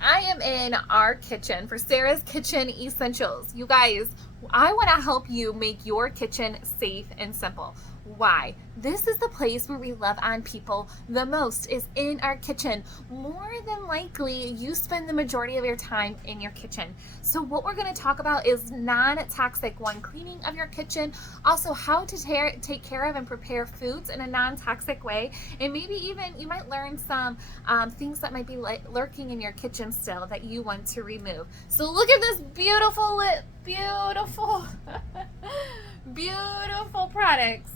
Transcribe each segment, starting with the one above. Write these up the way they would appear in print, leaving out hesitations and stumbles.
I am in our kitchen for Sarah's Kitchen Essentials. You guys, I want to help you make your kitchen safe and simple. Why? This is the place where we love on people the most, is in our kitchen. More than likely, you spend the majority of your time in your kitchen. So what we're going to talk about is non-toxic cleaning of your kitchen, also how to take care of and prepare foods in a non-toxic way, and maybe even you might learn some things that might be lurking in your kitchen still that you want to remove. So look at this beautiful, beautiful products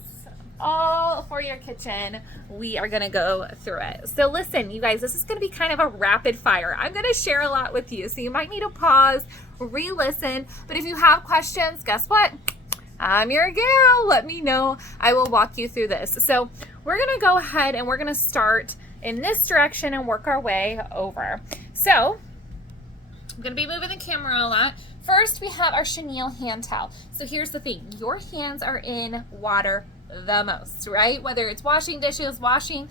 all for your kitchen. We are going to go through it. So listen, you guys, this is going to be kind of a rapid fire. I'm going to share a lot with you, so you might need to pause, re-listen. But if you have questions, guess what? I'm your gal. Let me know. I will walk you through this. So we're going to go ahead and we're going to start in this direction and work our way over. So I'm going to be moving the camera a lot. First, we have our chenille hand towel. So here's the thing. Your hands are in water the most, right? Whether it's washing dishes, washing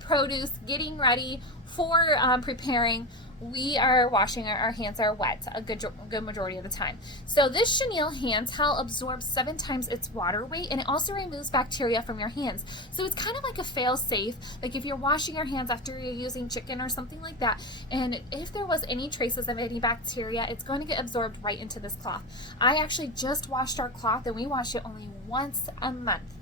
produce, getting ready for preparing, we are washing, our hands are wet a good majority of the time. So this chenille hand towel absorbs 7 times its water weight, and it also removes bacteria from your hands. So it's kind of like a fail safe, like if you're washing your hands after you're using chicken or something like that, and if there was any traces of any bacteria, it's going to get absorbed right into this cloth. I actually just washed our cloth, and we wash it only once a month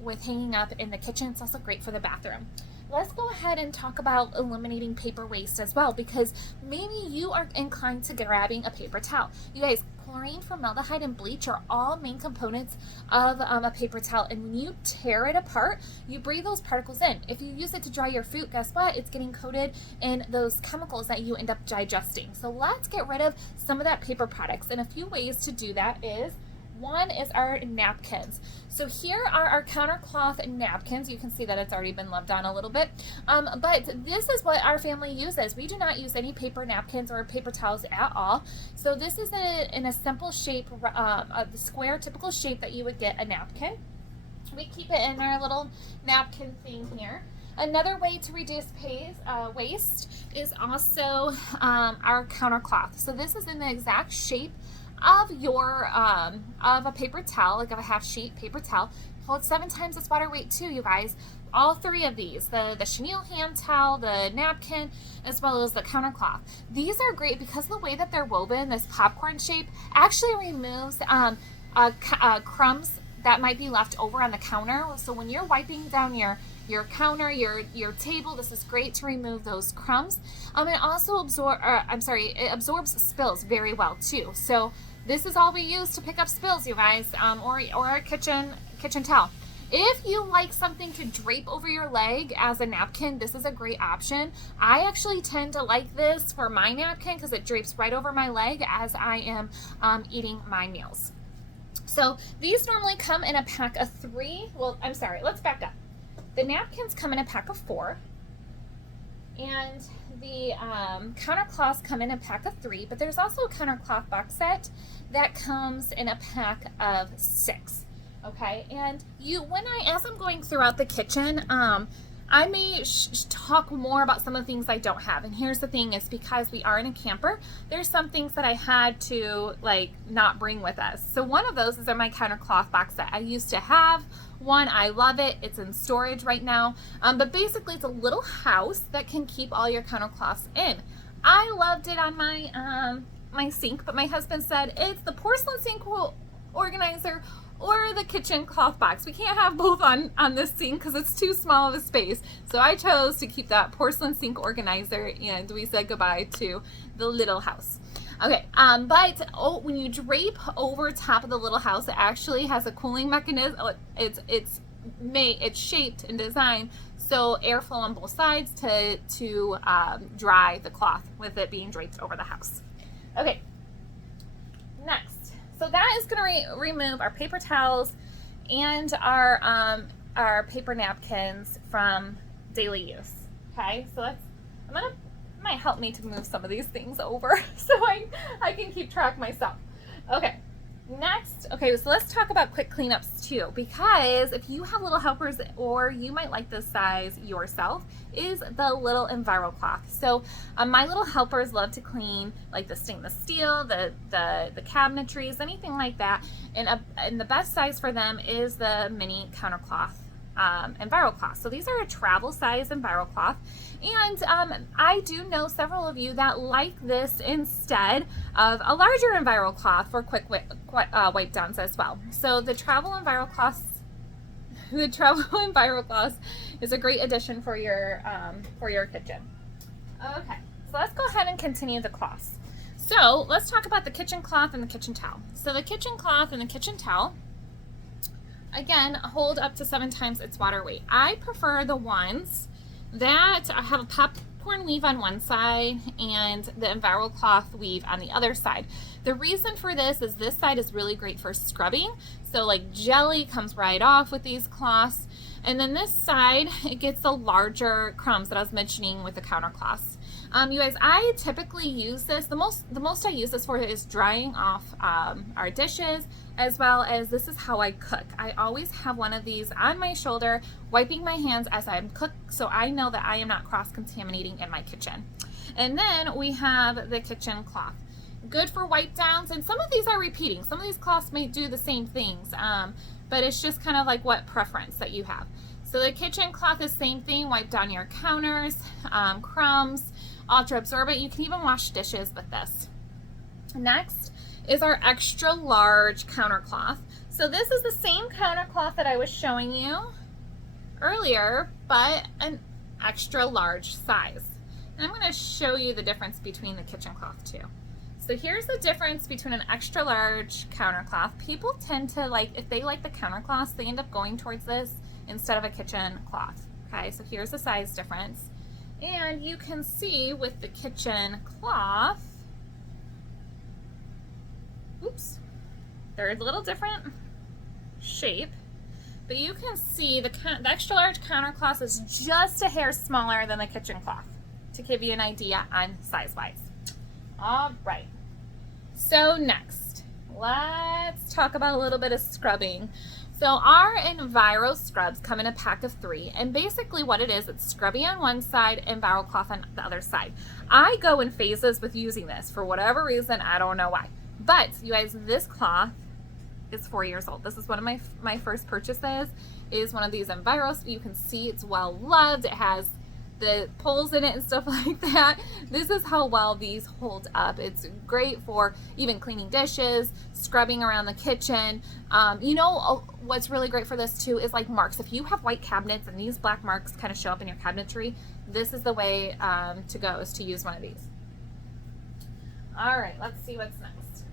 with hanging up in the kitchen. It's also great for the bathroom. Let's go ahead and talk about eliminating paper waste as well, because maybe you are inclined to grabbing a paper towel. You guys, chlorine, formaldehyde, and bleach are all main components of a paper towel, and when you tear it apart, you breathe those particles in. If you use it to dry your fruit, guess what? It's getting coated in those chemicals that you end up digesting. So let's get rid of some of that paper products, and a few ways to do that is, one is our napkins. So here are our countercloth napkins. You can see that it's already been loved on a little bit. But this is what our family uses. We do not use any paper napkins or paper towels at all. So this is in a simple shape, a square typical shape that you would get a napkin. We keep it in our little napkin thing here. Another way to reduce waste is also our countercloth. So this is in the exact shape of your of a paper towel, like of a half sheet paper towel. Holds 7 times its water weight too, you guys. All 3 of these, the chenille hand towel, the napkin, as well as the countercloth. These are great because the way that they're woven, this popcorn shape, actually removes crumbs that might be left over on the counter. So when you're wiping down your counter, your table, this is great to remove those crumbs. It also it absorbs spills very well too. So this is all we use to pick up spills, you guys, or a kitchen towel. If you like something to drape over your leg as a napkin, this is a great option. I actually tend to like this for my napkin because it drapes right over my leg as I am eating my meals. So these normally come in a pack of 3. Well, I'm sorry, let's back up. The napkins come in a pack of 4, and the countercloths come in a pack of 3, but there's also a countercloth box set that comes in a pack of 6. Okay, and as I'm going throughout the kitchen, I may talk more about some of the things I don't have. And here's the thing, is because we are in a camper, there's some things that I had to not bring with us. So one of those is my countercloth box set. I used to have one. I love it. It's in storage right now. But basically it's a little house that can keep all your countercloths in. I loved it on my sink, but my husband said it's the porcelain sink organizer or the kitchen cloth box. We can't have both on this sink because it's too small of a space. So I chose to keep that porcelain sink organizer, and we said goodbye to the little house. Okay, but when you drape over top of the little house, it actually has a cooling mechanism. It's shaped and designed so airflow on both sides to dry the cloth with it being draped over the house. Okay, next. So that is going to remove our paper towels and our paper napkins from daily use. Okay, so might help me to move some of these things over so I can keep track myself. Okay, Next, okay, so let's talk about quick cleanups too, because if you have little helpers or you might like this size yourself, is the little Enviro cloth. So my little helpers love to clean like the stainless steel, the cabinetries, anything like that. And the best size for them is the mini countercloth Enviro cloth. So these are a travel size Enviro cloth. And I do know several of you that like this instead of a larger Enviro cloth for quick wipe downs as well. So the travel Enviro cloth is a great addition for your kitchen. Okay, so let's go ahead and continue the cloths. So let's talk about the kitchen cloth and the kitchen towel. So the kitchen cloth and the kitchen towel, again, hold up to 7 times its water weight. I prefer the ones that have a popcorn weave on one side and the Enviro cloth weave on the other side. The reason for this is this side is really great for scrubbing. So like jelly comes right off with these cloths. And then this side, it gets the larger crumbs that I was mentioning with the counter cloths. You guys, I typically use this, the most I use this for is drying off our dishes, as well as this is how I cook. I always have one of these on my shoulder, wiping my hands as I'm cook, so I know that I am not cross-contaminating in my kitchen. And then we have the kitchen cloth. Good for wipe downs, and some of these are repeating. Some of these cloths may do the same things, but it's just kind of like what preference that you have. So the kitchen cloth is same thing, wipe down your counters, crumbs, ultra absorbent. You can even wash dishes with this. Next is our extra large counter cloth. So this is the same counter cloth that I was showing you earlier, but an extra large size. And I'm going to show you the difference between the kitchen cloth too. So here's the difference between an extra large counter cloth. People tend to like, if they like the counter cloths, they end up going towards this instead of a kitchen cloth. Okay, so here's the size difference. And you can see with the kitchen cloth, oops, they're a little different shape, but you can see the extra large counter cloth is just a hair smaller than the kitchen cloth, to give you an idea on size-wise. All right, so next, let's talk about a little bit of scrubbing. So our Enviro scrubs come in a pack of 3, and basically what it is, it's scrubby on one side, Enviro cloth on the other side. I go in phases with using this for whatever reason, I don't know why. But you guys, this cloth is 4 years old. This is one of my first purchases, is one of these Enviros. You can see it's well loved. It has the poles in it and stuff like that. This is how well these hold up. It's great for even cleaning dishes, scrubbing around the kitchen. You know what's really great for this too is like marks. If you have white cabinets and these black marks kind of show up in your cabinetry, this is the way to go, is to use one of these. All right, let's see what's next.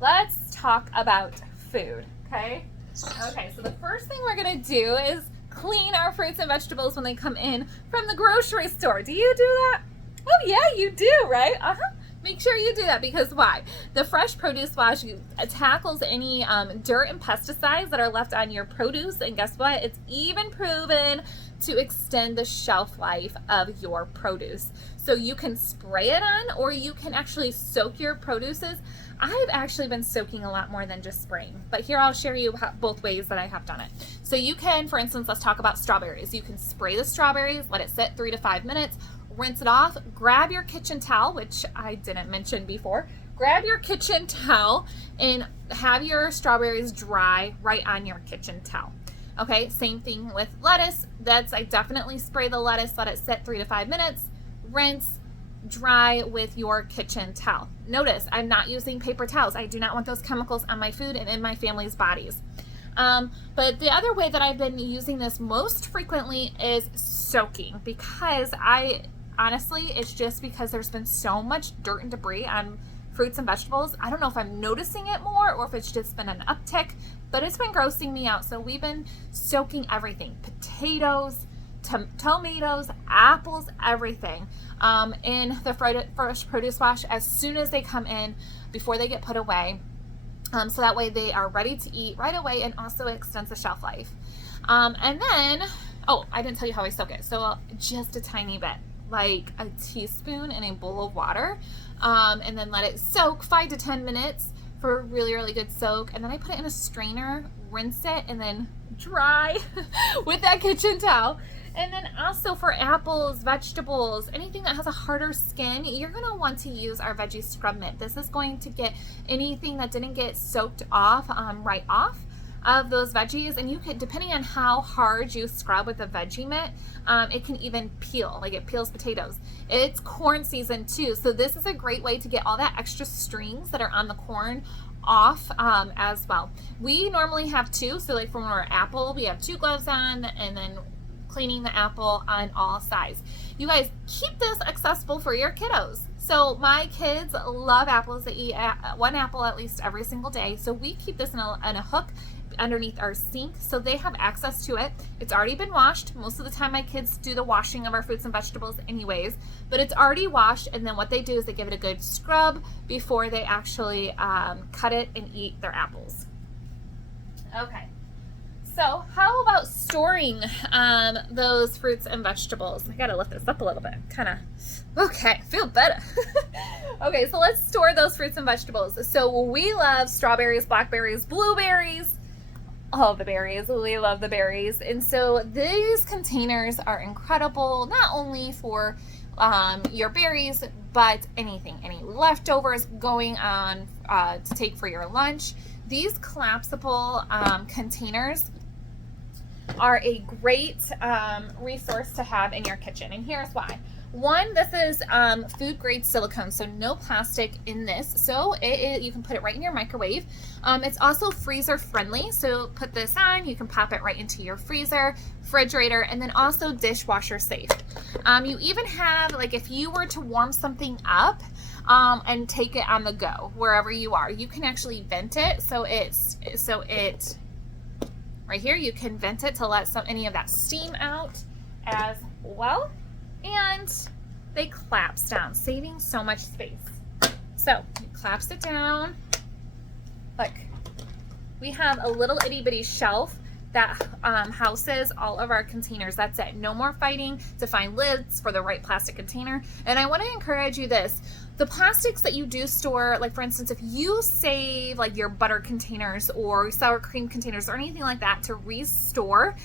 Let's talk about food, okay? Okay, so the first thing we're gonna do is clean our fruits and vegetables when they come in from the grocery store. Do you do that? Oh yeah, you do, right? Make sure you do that, because why? The fresh produce wash tackles any dirt and pesticides that are left on your produce, and guess what? It's even proven to extend the shelf life of your produce. So you can spray it on, or you can actually soak your produces. I've actually been soaking a lot more than just spraying, but here I'll share you both ways that I have done it. So you can, for instance, let's talk about strawberries. You can spray the strawberries, let it sit 3 to 5 minutes, rinse it off, grab your kitchen towel, which I didn't mention before. Grab your kitchen towel and have your strawberries dry right on your kitchen towel. Okay, same thing with lettuce. I definitely spray the lettuce, let it sit 3 to 5 minutes, rinse, dry with your kitchen towel. Notice I'm not using paper towels. I do not want those chemicals on my food and in my family's bodies. But the other way that I've been using this most frequently is soaking, because honestly, it's just because there's been so much dirt and debris on fruits and vegetables. I don't know if I'm noticing it more or if it's just been an uptick, but it's been grossing me out. So we've been soaking everything, potatoes, tomatoes, apples, everything, in the fresh produce wash as soon as they come in, before they get put away. So that way they are ready to eat right away, and also extends the shelf life. And then, oh, I didn't tell you how I soak it. So just a tiny bit, like a teaspoon in a bowl of water, and then let it soak 5 to 10 minutes for a really, really good soak. And then I put it in a strainer, rinse it, and then dry with that kitchen towel. And then also for apples, vegetables, anything that has a harder skin, you're going to want to use our veggie scrub mitt. This is going to get anything that didn't get soaked off right off of those veggies. And you can, depending on how hard you scrub with a veggie mitt, it can even peel, like it peels potatoes. It's corn season too, so this is a great way to get all that extra strings that are on the corn off as well. We normally have two, so like from our apple, we have 2 gloves on, and then cleaning the apple on all sides. You guys, keep this accessible for your kiddos. So my kids love apples. They eat 1 apple at least every single day. So we keep this in a hook underneath our sink so they have access to it. It's already been washed. Most of the time my kids do the washing of our fruits and vegetables anyways, but it's already washed, and then what they do is they give it a good scrub before they actually cut it and eat their apples. Okay. So how about storing those fruits and vegetables? I gotta lift this up a little bit, okay, feel better. Okay, so let's store those fruits and vegetables. So we love strawberries, blackberries, blueberries, all the berries. We love the berries. And so these containers are incredible, not only for your berries, but anything, any leftovers going on to take for your lunch. These collapsible containers are a great resource to have in your kitchen, and here's why. One, this is food grade silicone, so no plastic in this, so you can put it right in your microwave. It's also freezer friendly, so put this on, you can pop it right into your freezer, refrigerator, and then also dishwasher safe. You even have, like, if you were to warm something up and take it on the go wherever you are, you can actually vent it, so it right here, you can vent it to let any of that steam out as well. And they collapse down, saving so much space. So you collapse it down. Look, we have a little itty bitty shelf that houses all of our containers. That's it. No more fighting to find lids for the right plastic container. And I want to encourage you this. The plastics that you do store, like for instance, if you save like your butter containers or sour cream containers or anything like that to restore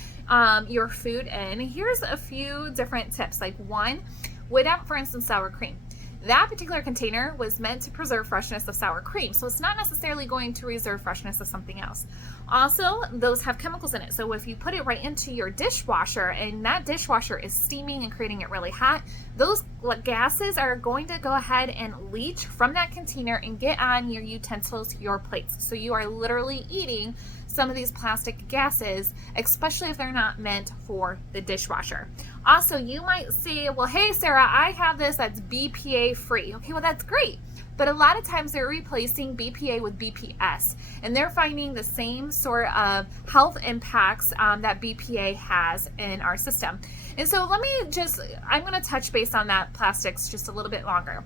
your food in, here's a few different tips. Like one, without, for instance, sour cream. That particular container was meant to preserve freshness of sour cream, so it's not necessarily going to reserve freshness of something else. Also, those have chemicals in it, so if you put it right into your dishwasher and that dishwasher is steaming and creating it really hot, those gases are going to go ahead and leach from that container and get on your utensils, your plates. So you are literally eating some of these plastic gases, especially if they're not meant for the dishwasher. Also, you might say, well, hey, Sarah, I have this that's BPA free. Okay, well, that's great. But a lot of times they're replacing BPA with BPS, and they're finding the same sort of health impacts that BPA has in our system. And so I'm going to touch base on that plastics just a little bit longer.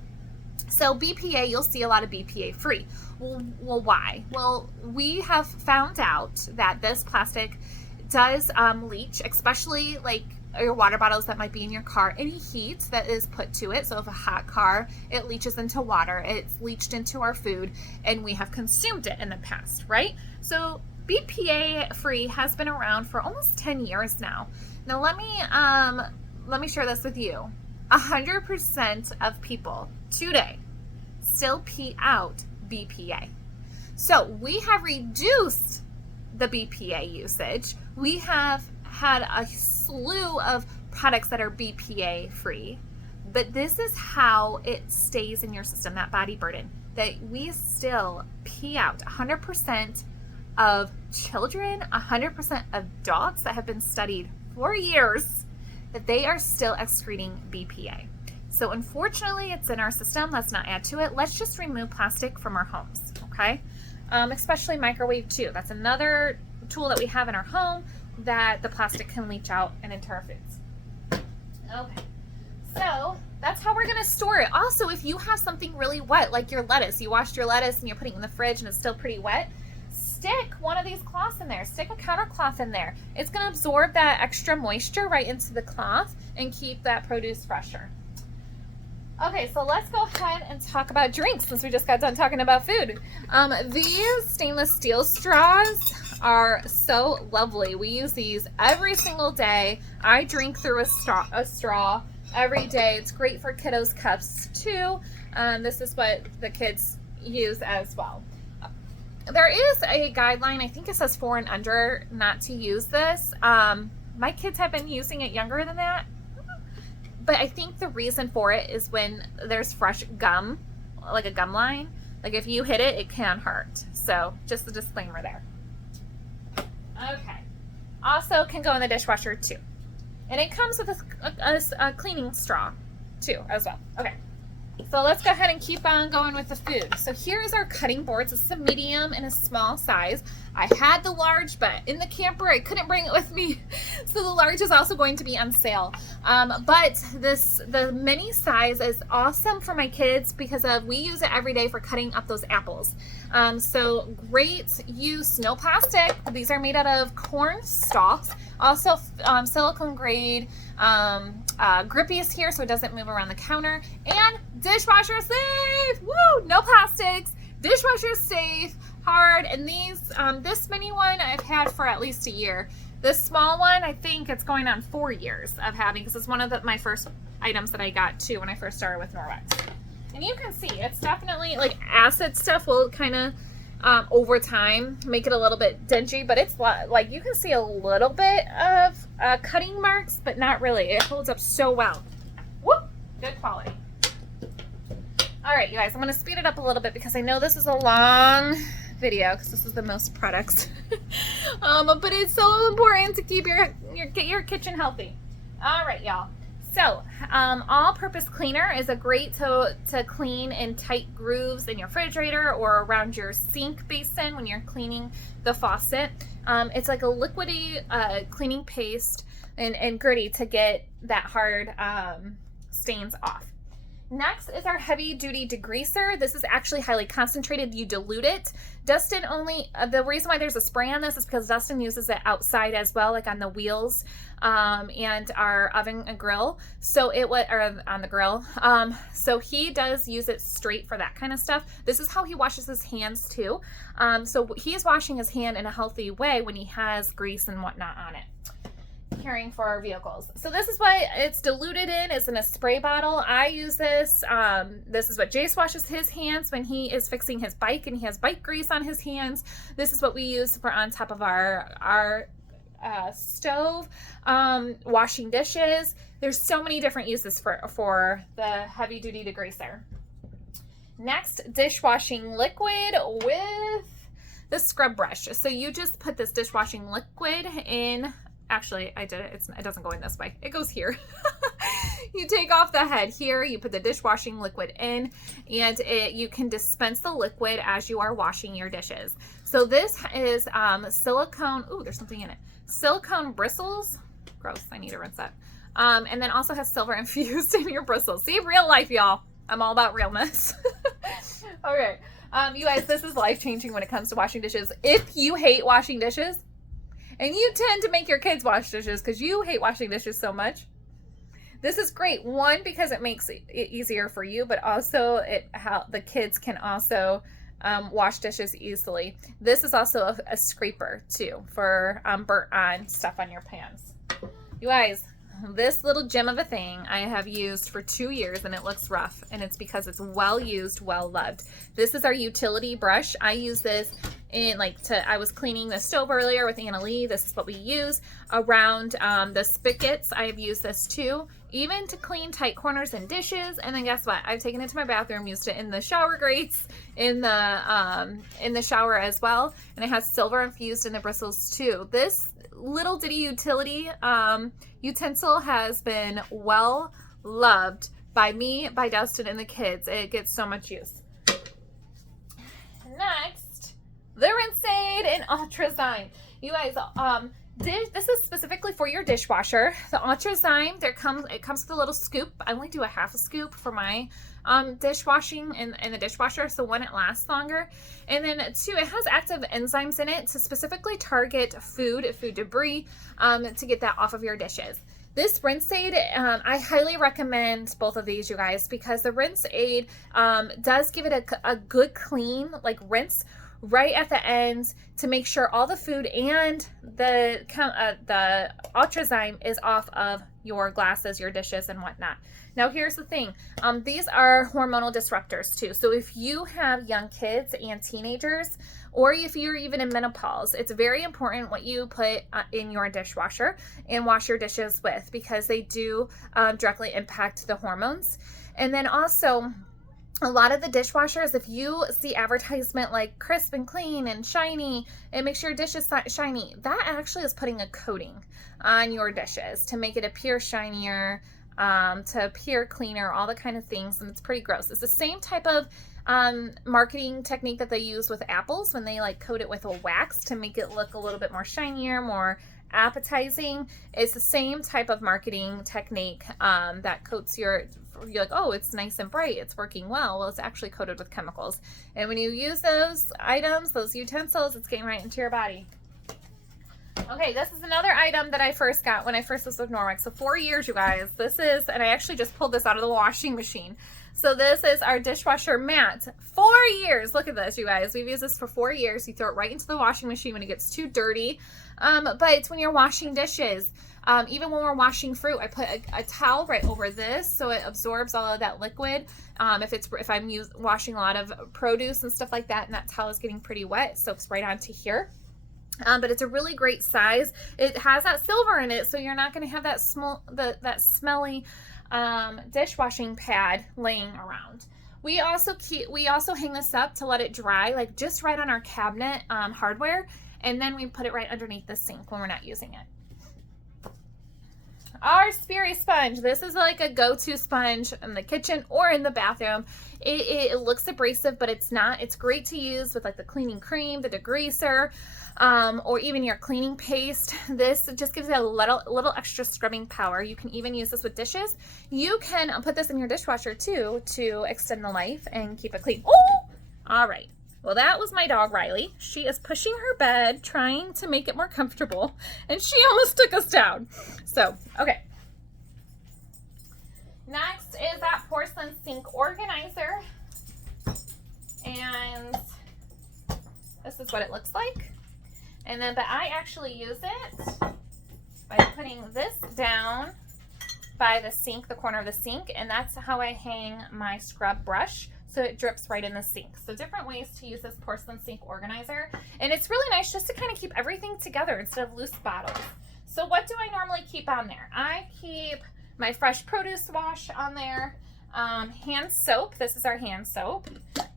So BPA, you'll see a lot of BPA free. Well, why? Well, we have found out that this plastic does leach, especially like your water bottles that might be in your car, any heat that is put to it. So if a hot car, it leaches into water, it's leached into our food, and we have consumed it in the past, right? So BPA free has been around for almost 10 years now. Now let me share this with you. 100% of people today still pee out BPA. So we have reduced the BPA usage. We have had a slew of products that are BPA free, but this is how it stays in your system, that body burden, that we still pee out. 100% of children, 100% adults that have been studied for years, that they are still excreting BPA. So unfortunately, it's in our system. Let's not add to it. Let's just remove plastic from our homes, okay? Especially microwave too. That's another tool that we have in our home that the plastic can leach out and into our foods. Okay, so that's how we're gonna store it. Also, if you have something really wet, like your lettuce, you washed your lettuce and you're putting it in the fridge and it's still pretty wet, stick one of these cloths in there, stick a counter cloth in there. It's gonna absorb that extra moisture right into the cloth and keep that produce fresher. Okay, so let's go ahead and talk about drinks since we just got done talking about food. These stainless steel straws are so lovely. We use these every single day. I drink through a straw every day. It's great for kiddos' cups too. This is what the kids use as well. There is a guideline, I think it says 4 and under, not to use this. My kids have been using it younger than that. But I think the reason for it is when there's fresh gum, like a gum line, like if you hit it, it can hurt. So just a disclaimer there. Okay. Also can go in the dishwasher too. And it comes with a cleaning straw too as well. Okay. So let's go ahead and keep on going with the food. So here is our cutting boards. This is a medium and a small size. I had the large, but in the camper, I couldn't bring it with me. So the large is also going to be on sale. But the mini size is awesome for my kids because we use it every day for cutting up those apples. So great use, no plastic. These are made out of corn stalks. Also silicone grade, grippy is here so it doesn't move around the counter, and dishwasher safe. Woo! No plastics, dishwasher safe, hard. And these this mini one I've had for at least a year. This small one, I think it's going on 4 years of having, because it's one of my first items that I got too when I first started with Norwex. And you can see it's definitely like acid stuff will kind of over time make it a little bit dingy, but it's like you can see a little bit of cutting marks, but not really. It holds up so well. Whoop, good quality. All right, you guys, I'm going to speed it up a little bit because I know this is a long video because this is the most products. But it's so important to keep your kitchen healthy. All right, y'all. So, all-purpose cleaner is a great to clean in tight grooves in your refrigerator or around your sink basin when you're cleaning the faucet. It's like a liquidy cleaning paste and gritty to get that hard stains off. Next is our heavy duty degreaser. This is actually highly concentrated. You dilute it. Dustin the reason why there's a spray on this is because Dustin uses it outside as well, like on the wheels and our oven and grill. So or on the grill. So he does use it straight for that kind of stuff. This is how he washes his hands too. So he's washing his hand in a healthy way when he has grease and whatnot on it. Caring for our vehicles. So this is what it's diluted in. It's in a spray bottle. I use this. This is what Jace washes his hands when he is fixing his bike and he has bike grease on his hands. This is what we use for on top of our stove, washing dishes. There's so many different uses for the heavy duty degreaser. Next, dishwashing liquid with the scrub brush. So you just put this dishwashing liquid in. Actually, I did it. It doesn't go in this way. It goes here. You take off the head here. You put the dishwashing liquid in, and you can dispense the liquid as you are washing your dishes. So this is silicone. Ooh, there's something in it. Silicone bristles. Gross. I need to rinse that. And then also has silver infused in your bristles. See, real life, y'all. I'm all about realness. Okay. You guys, this is life-changing when it comes to washing dishes. If you hate washing dishes, and you tend to make your kids wash dishes because you hate washing dishes so much, this is great. One, because it makes it easier for you, but also how the kids can also wash dishes easily. This is also a scraper too for burnt on stuff on your pans. You guys, this little gem of a thing I have used for 2 years and it looks rough, and it's because it's well used, well loved. This is our utility brush. I use this I was cleaning the stove earlier with Anna Lee. This is what we use around the spigots. I have used this too, even to clean tight corners and dishes. And then guess what? I've taken it to my bathroom, used it in the shower grates, in the shower as well. And it has silver infused in the bristles too. This little ditty utility utensil has been well loved by me, by Dustin, and the kids. It gets so much use. Next, the Rinse-Aid and Ultrazyme. You guys, this is specifically for your dishwasher. The Ultrazyme, it comes with a little scoop. I only do a half a scoop for my dishwashing in the dishwasher, so one, it lasts longer. And then two, it has active enzymes in it to specifically target food debris, to get that off of your dishes. This Rinse Aid, I highly recommend both of these, you guys, because the Rinse Aid does give it a good clean, like rinse right at the end to make sure all the food and the Ultrazyme is off of your glasses, your dishes, and whatnot. Now, here's the thing. These are hormonal disruptors too. So if you have young kids and teenagers, or if you're even in menopause, it's very important what you put in your dishwasher and wash your dishes with, because they do directly impact the hormones. And then also, a lot of the dishwashers, if you see advertisement like crisp and clean and shiny, it makes your dishes shiny, that actually is putting a coating on your dishes to make it appear shinier, to appear cleaner, all the kind of things, and it's pretty gross. It's the same type of marketing technique that they use with apples when they like coat it with a wax to make it look a little bit more shinier, more appetizing. It's the same type of marketing technique that coats you're like, oh, it's nice and bright, it's working well. It's actually coated with chemicals, and when you use those items, those utensils, it's getting right into your body. Okay, this is another item that I first got when I first was with Norwex. So 4 years, you guys. This is, and I actually just pulled this out of the washing machine. So this is our dishwasher mat. 4 years. Look at this, you guys. We've used this for 4 years. You throw it right into the washing machine when it gets too dirty. But it's when you're washing dishes. Even when we're washing fruit, I put a towel right over this so it absorbs all of that liquid. If I'm washing a lot of produce and stuff like that, and that towel is getting pretty wet, it soaks right onto here. But it's a really great size. It has that silver in it, so you're not going to have that smelly dishwashing pad laying around. We also hang this up to let it dry, like just right on our cabinet hardware, and then we put it right underneath the sink when we're not using it. Our Sperry sponge. This is like a go-to sponge in the kitchen or in the bathroom. It looks abrasive, but it's not. It's great to use with like the cleaning cream, the degreaser, or even your cleaning paste. This just gives it a little extra scrubbing power. You can even use this with dishes. You can put this in your dishwasher too to extend the life and keep it clean. Oh, all right. Well, that was my dog, Riley. She is pushing her bed, trying to make it more comfortable, and she almost took us down. So, okay. Next is that porcelain sink organizer. And this is what it looks like. And then, but I actually use it by putting this down by the sink, the corner of the sink, and that's how I hang my scrub brush. So it drips right in the sink. So different ways to use this porcelain sink organizer. And it's really nice just to kind of keep everything together instead of loose bottles. So what do I normally keep on there? I keep my fresh produce wash on there. Hand soap. This is our hand soap.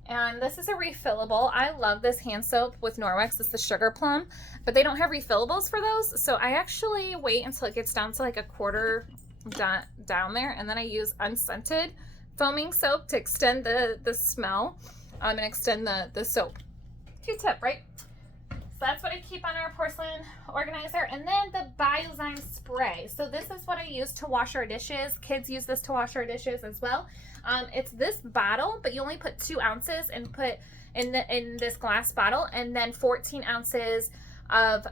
And this is a refillable. I love this hand soap with Norwex. It's the Sugar Plum. But they don't have refillables for those. So I actually wait until it gets down to like a quarter down there. And then I use unscented foaming soap to extend the smell and extend the soap. Q-tip, right? So that's what I keep on our porcelain organizer. And then the Biozyme spray. So this is what I use to wash our dishes. Kids use this to wash our dishes as well. It's this bottle, but you only put 2 ounces and put in this glass bottle, and then 14 ounces of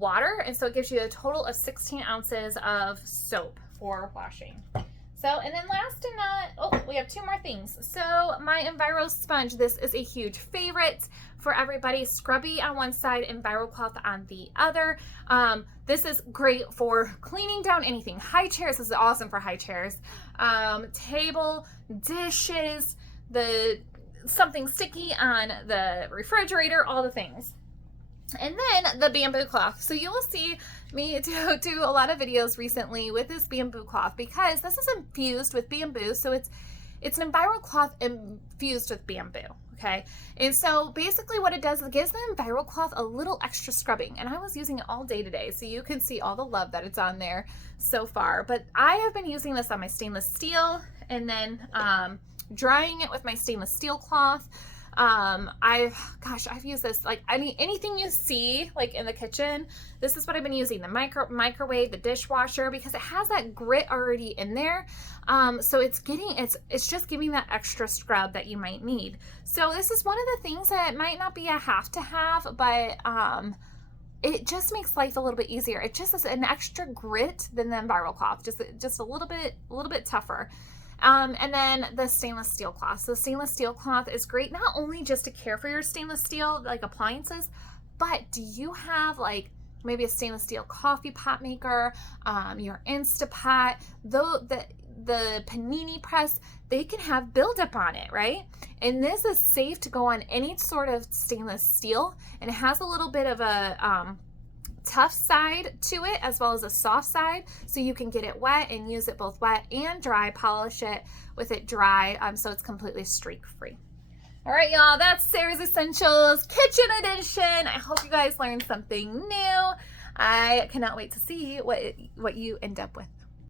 water. And so it gives you a total of 16 ounces of soap for washing. So, and then last and not, we have 2 more things. So my Enviro sponge, this is a huge favorite for everybody. Scrubby on one side, Enviro cloth on the other. This is great for cleaning down anything. High chairs, this is awesome for high chairs. Table, dishes, something sticky on the refrigerator, all the things. And then the bamboo cloth. So you will see me do a lot of videos recently with this bamboo cloth because this is infused with bamboo. So it's an Enviro cloth infused with bamboo. Okay. And so basically what it does is it gives the Enviro cloth a little extra scrubbing. And I was using it all day today. So you can see all the love that it's on there so far. But I have been using this on my stainless steel and then drying it with my stainless steel cloth. I've used this, like, anything you see, like, in the kitchen, this is what I've been using, the microwave, the dishwasher, because it has that grit already in there. So it's just giving that extra scrub that you might need. So this is one of the things that might not be a have to have, but, it just makes life a little bit easier. It just is an extra grit than the vinyl cloth, just a little bit tougher. And then the stainless steel cloth. So stainless steel cloth is great, not only just to care for your stainless steel, like appliances, but do you have like maybe a stainless steel coffee pot maker, your Instapot, though the panini press, they can have buildup on it, right? And this is safe to go on any sort of stainless steel, and it has a little bit of a tough side to it as well as a soft side, so you can get it wet and use it both wet and dry, polish it with it dry, so it's completely streak free. All right, y'all, that's Sara's Essentials Kitchen Edition. I hope you guys learned something new. I cannot wait to see what you end up with.